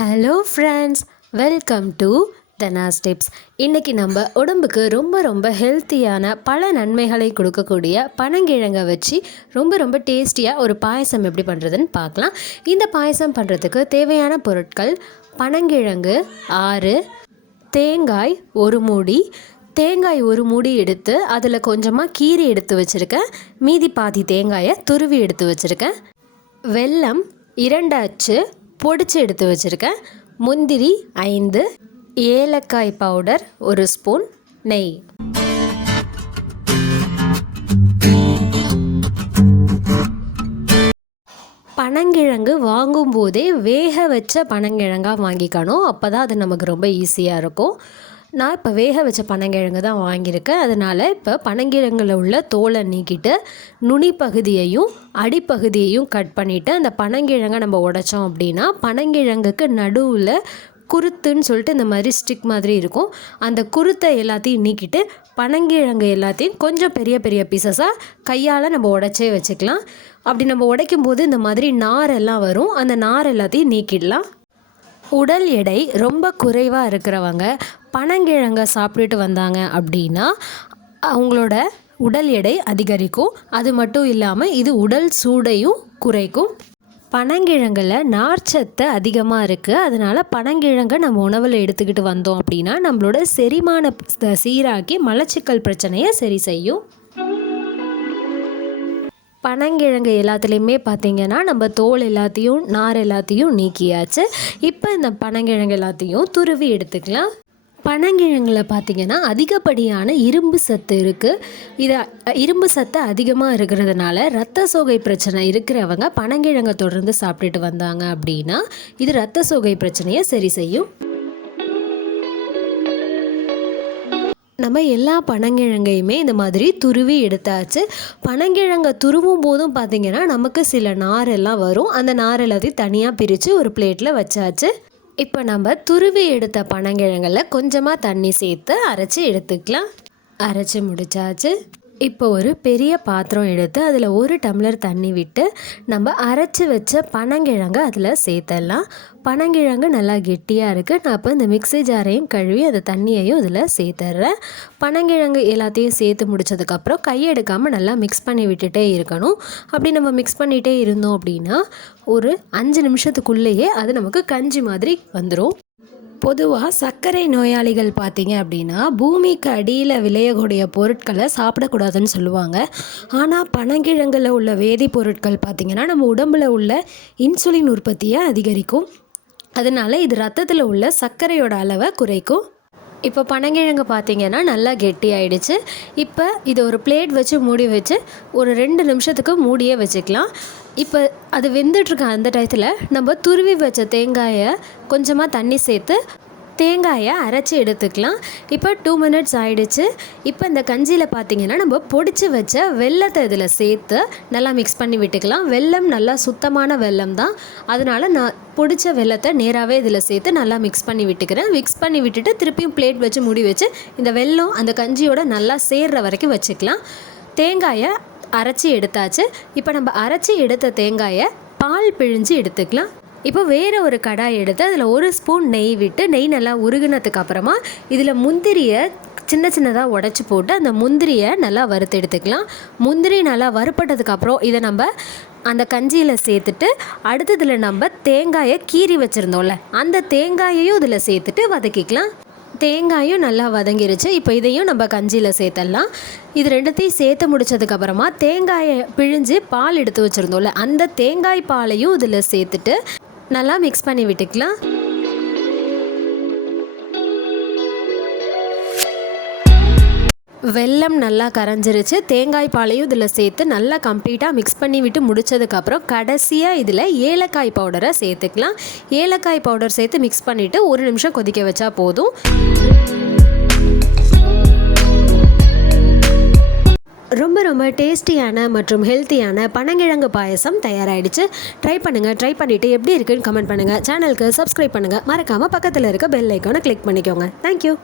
Hello friends welcome to Dhana's tips இன்றைக்கி நம்ம உடம்புக்கு ரொம்ப ரொம்ப ஹெல்த்தியான பல நன்மைகளை கொடுக்கக்கூடிய பனங்கிழங்கை வச்சு ரொம்ப ரொம்ப டேஸ்டியாக ஒரு பாயசம் எப்படி பண்ணுறதுன்னு பார்க்கலாம். இந்த பாயசம் பண்ணுறதுக்கு தேவையான பொருட்கள் பனங்கிழங்கு ஆறு தேங்காய் ஒரு மூடி. தேங்காய் ஒரு மூடி எடுத்து அதில் கொஞ்சமாக கீரை எடுத்து வச்சுருக்கேன். மீதி பாதி தேங்காயை துருவி எடுத்து வச்சுருக்கேன். வெல்லம் இரண்டு அச்சு பொடிச்சு எடுத்து வச்சுருக்கேன். முந்திரி ஐந்து ஏலக்காய் பவுடர் ஒரு ஸ்பூன் நெய். பனங்கிழங்கு வாங்கும்போதே வேக வச்ச பனங்கிழங்காக வாங்கிக்கணும். அப்போ தான் அது நமக்கு ரொம்ப ஈஸியாக இருக்கும். நான் இப்போ வேக வச்ச பனங்கிழங்கு தான் வாங்கியிருக்கேன். அதனால் இப்போ பனங்கிழங்கில் உள்ள தோலை நீக்கிட்டு நுனி பகுதியையும் அடிப்பகுதியையும் கட் பண்ணிவிட்டு அந்த பனங்கிழங்கை நம்ம உடைச்சோம் அப்படின்னா பனங்கிழங்குக்கு நடுவில் குருத்துன்னு சொல்லிட்டு இந்த மாதிரி ஸ்டிக் மாதிரி இருக்கும். அந்த குருத்தை எல்லாத்தையும் நீக்கிட்டு பனங்கிழங்கு எல்லாத்தையும் கொஞ்சம் பெரிய பெரிய பீசஸாக கையால் நம்ம உடச்சே வச்சுக்கலாம். அப்படி நம்ம உடைக்கும் போது இந்த மாதிரி நார் எல்லாம் வரும். அந்த நார் எல்லாத்தையும் நீக்கிடலாம். உடல் எடை ரொம்ப குறைவாக இருக்கிறவங்க பனங்கிழங்க சாப்பிட்டுட்டு வந்தாங்க அப்படின்னா அவங்களோட உடல் எடை அதிகரிக்கும். அது மட்டும் இல்லாமல் இது உடல் சூடையும் குறைக்கும். பனங்கிழங்கில் நார்ச்சத்து அதிகமாக இருக்குது அதனால் பனங்கிழங்கை நம்ம உணவில் எடுத்துக்கிட்டு வந்தோம் அப்படின்னா நம்மளோட செரிமான சீராக்கி மலச்சிக்கல் பிரச்சனையை சரி செய்யும். பனங்கிழங்கு எல்லாத்துலேயுமே பார்த்திங்கன்னா நம்ம தோல் எல்லாத்தையும் நார் எல்லாத்தையும் நீக்கியாச்சு. இப்போ இந்த பனங்கிழங்கு எல்லாத்தையும் துருவி எடுத்துக்கலாம். பனங்கிழங்கில் பார்த்திங்கன்னா அதிகப்படியான இரும்பு சத்து இருக்குது இதை இரும்பு சத்து அதிகமாக இருக்கிறதுனால ரத்த சோகை பிரச்சனை இருக்கிறவங்க பனங்கிழங்கை தொடர்ந்து சாப்பிட்டுட்டு வந்தாங்க அப்படின்னா இது ரத்த சோகை பிரச்சனையை சரி செய்யும். நம்ம எல்லா பனங்கிழங்கையுமே இந்த மாதிரி துருவி எடுத்தாச்சு. பனங்கிழங்கை துருவும் போதும் பார்த்திங்கன்னா நமக்கு சில நார் எல்லாம் வரும். அந்த நார் எல்லாத்தையும் தனியாக பிரித்து ஒரு பிளேட்டில் வச்சாச்சு. இப்போ நம்ம துருவி எடுத்த பனங்கிழங்கில் கொஞ்சமாக தண்ணி சேர்த்து அரைச்சி எடுத்துக்கலாம். அரைச்சி முடிச்சாச்சு. இப்போ ஒரு பெரிய பாத்திரம் எடுத்து அதில் ஒரு டம்ளர் தண்ணி விட்டு நம்ம அரைச்சி வச்ச பனங்கிழங்கு அதில் சேர்த்துடலாம். பனங்கிழங்கு நல்லா கெட்டியாக இருக்குது நான் இப்போ இந்த மிக்சி ஜாரையும் கழுவி அந்த தண்ணியையும் இதில் சேர்த்துட்றேன். பனங்கிழங்கு எல்லாத்தையும் சேர்த்து முடிச்சதுக்கப்புறம் கையெடுக்காமல் நல்லா மிக்ஸ் பண்ணி விட்டுட்டே இருக்கணும். அப்படி நம்ம மிக்ஸ் பண்ணிகிட்டே இருந்தோம் அப்படின்னா ஒரு அஞ்சு நிமிஷத்துக்குள்ளேயே அது நமக்கு கஞ்சி மாதிரி வந்துடும் பொதுவாக சர்க்கரை நோயாளிகள் பார்த்தீங்க அப்படின்னா பூமிக்கு அடியில் விளையக்கூடிய பொருட்களை சாப்பிடக்கூடாதுன்னு சொல்லுவாங்க. ஆனால் பனங்கிழங்கில் உள்ள வேதிப்பொருட்கள் பார்த்திங்கன்னா நம்ம உடம்பில் உள்ள இன்சுலின் உற்பத்தியை அதிகரிக்கும். அதனால் இது ரத்தத்தில் உள்ள சர்க்கரையோட அளவை குறைக்கும். இப்போ பனங்கிழங்கு பார்த்தீங்கன்னா நல்லா கெட்டி ஆயிடுச்சு. இப்போ இதை ஒரு பிளேட் வச்சு மூடி வச்சு ஒரு ரெண்டு நிமிஷத்துக்கு மூடியே வச்சுக்கலாம். இப்போ அது வெந்துட்டுருக்க அந்த டயத்தில் நம்ம துருவி வச்ச தேங்காயை கொஞ்சமாக தண்ணி சேர்த்து தேங்காயை அரைச்சி எடுத்துக்கலாம். இப்போ டூ மினிட்ஸ் ஆகிடுச்சு இப்போ இந்த கஞ்சியில் பார்த்தீங்கன்னா நம்ம பொடிச்சு வச்ச வெள்ளத்தை இதில் சேர்த்து நல்லா மிக்ஸ் பண்ணி விட்டுக்கலாம். வெல்லம் நல்லா சுத்தமான வெல்லம் தான். அதனால் நான் பொடிச்ச வெள்ளத்தை நேராகவே இதில் சேர்த்து நல்லா மிக்ஸ் பண்ணி விட்டுக்கிறேன். மிக்ஸ் பண்ணி விட்டுட்டு திருப்பியும் பிளேட் வச்சு முடி வச்சு இந்த வெல்லம் அந்த கஞ்சியோட நல்லா சேர்ற வரைக்கும் வச்சுக்கலாம். தேங்காயை அரைச்சி எடுத்தாச்சு. இப்போ நம்ம அரைச்சி எடுத்த தேங்காயை பால் பிழிஞ்சு எடுத்துக்கலாம். இப்போ வேறு ஒரு கடாய் எடுத்து அதில் ஒரு ஸ்பூன் நெய் விட்டு நெய் நல்லா உருகுனதுக்கு அப்புறமா இதில் முந்திரியை சின்ன சின்னதாக உடச்சி போட்டு அந்த முந்திரியை நல்லா வறுத்து எடுத்துக்கலாம். முந்திரி நல்லா வறுப்பட்டதுக்கப்புறம் இதை நம்ம அந்த கஞ்சியில் சேர்த்துட்டு அடுத்ததில் நம்ம தேங்காயை கீறி வச்சுருந்தோம்ல அந்த தேங்காயையும் இதில் சேர்த்துட்டு வதக்கிக்கலாம். தேங்காயும் நல்லா வதங்கிருச்சு. இப்போ இதையும் நம்ம கஞ்சியில் சேர்த்தலாம் இது ரெண்டுத்தையும் சேர்த்து முடிச்சதுக்கப்புறமா தேங்காயை பிழிஞ்சு பால் எடுத்து வச்சுருந்தோம்ல அந்த தேங்காய் பாலையும் இதில் சேர்த்துட்டு நல்லா மிக்ஸ் பண்ணி விட்டுக்கலாம். வெல்லம் நல்லா கரைஞ்சிருச்சு. தேங்காய் பாலையும் இதில் சேர்த்து நல்லா கம்ப்ளீட்டாக மிக்ஸ் பண்ணி விட்டு முடித்ததுக்கப்புறம் கடைசியாக இதில் ஏலக்காய் பவுடரை சேர்த்துக்கலாம். ஏலக்காய் பவுடர் சேர்த்து மிக்ஸ் பண்ணிவிட்டு ஒரு நிமிஷம் கொதிக்க வச்சா போதும். ரொம்ப ரொம்ப டேஸ்டியான மற்றும் ஹெல்த்தியான பனங்கிழங்கு பாயசம் தயாராகிடுச்சு ட்ரை பண்ணுங்கள் ட்ரை பண்ணிவிட்டு எப்படி இருக்குன்னு கமெண்ட் பண்ணுங்கள் சேனலுக்கு சப்ஸ்கிரைப் பண்ணுங்கள் மறக்காமல் பக்கத்தில் இருக்க பெல் ஐக்கானை கிளிக் பண்ணிக்கோங்க. தேங்க்யூ